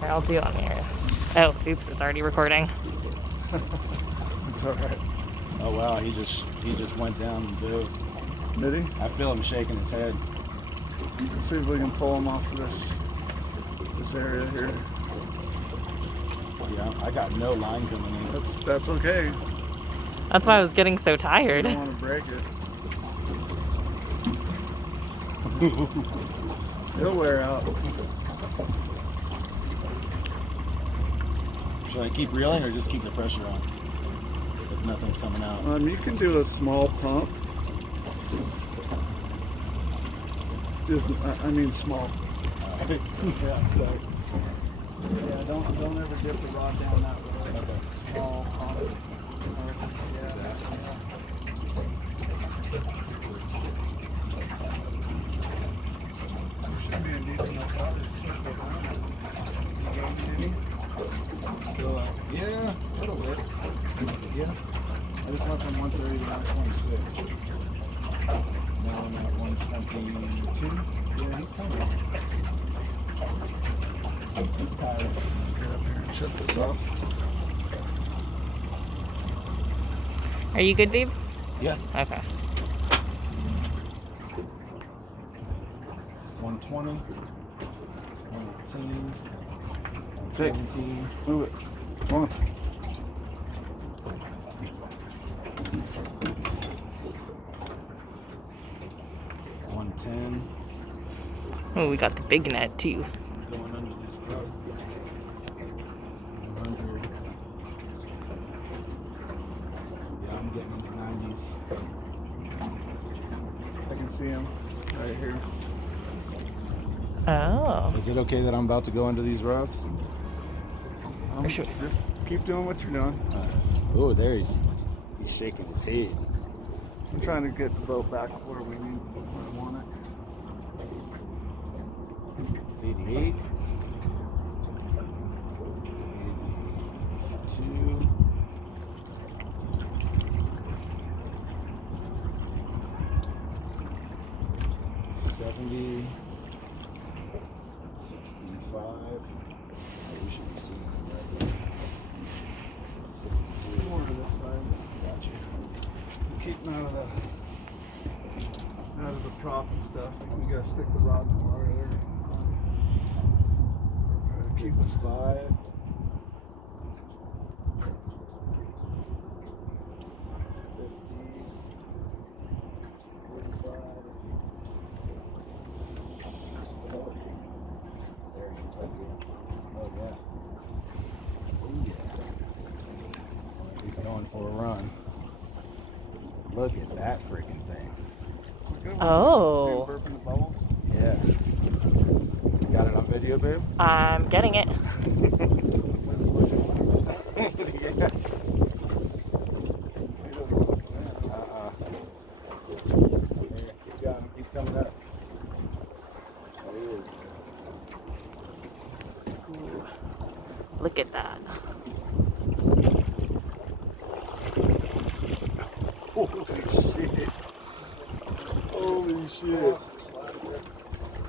Here, I'll do it on here. Oh, oops, it's already recording. It's alright. Oh wow, he just went down and dove. Did he? I feel him shaking his head. Let's see if we can pull him off of this area here. Yeah, I got no line coming in. That's okay. That's why I was getting so You tired. don't want to break it. He'll wear out. Should I keep reeling or just keep the pressure on if nothing's coming out? You can do a small pump. Just, I mean small. Yeah, sorry. Yeah, don't ever dip the rod down that way. Okay. Small pump. Yeah. Should be a decent enough water to circle around. You gaining any? Still, yeah, a little bit. Yeah. I just went from 130 to 126. Now I'm at 122. Yeah, he's coming. He's tired. Get up here and shut this off. Are you good, babe? Yeah. Okay. 120. 118. Take. 117. Move it. Come on. Oh, we got the big net too. Going under these roads. 100. Yeah, I'm getting into 90s. I can see him right here. Oh. Is it okay that I'm about to go into these rods? Sure. Just keep doing what you're doing. Oh, there he's shaking his head. I'm trying to get the boat back where we want it. 88. 82. 70. 65. We should be seeing him right there. 62. More to this side. Gotcha. Keep him out of the prop and stuff. We gotta stick the rod in the water there. Try to keep us 5. 50. He's going for a run. Look at that freaking thing. Oh. See him burping the bubbles? Yeah. Got it on video, babe? I'm getting it. Yeah. You got him. He's coming up. There he is. Ooh. Look at that. Holy shit. Holy shit.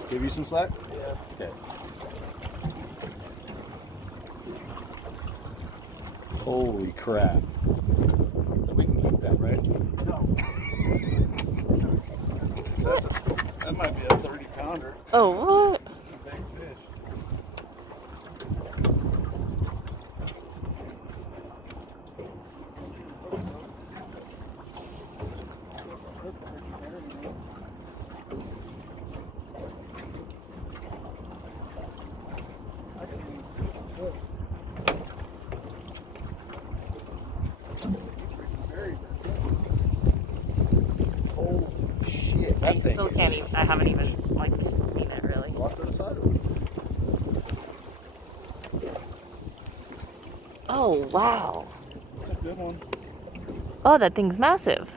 Give you some slack? Yeah. Okay. Holy crap. So we can keep that, right? No. That might be a 30 pounder. Oh, what? It's a big fish. I can even see the fish. Holy shit. I still can't even, I haven't even, like, seen it really. Walk to the side of it. Oh, wow. It's a good one. Oh, that thing's massive.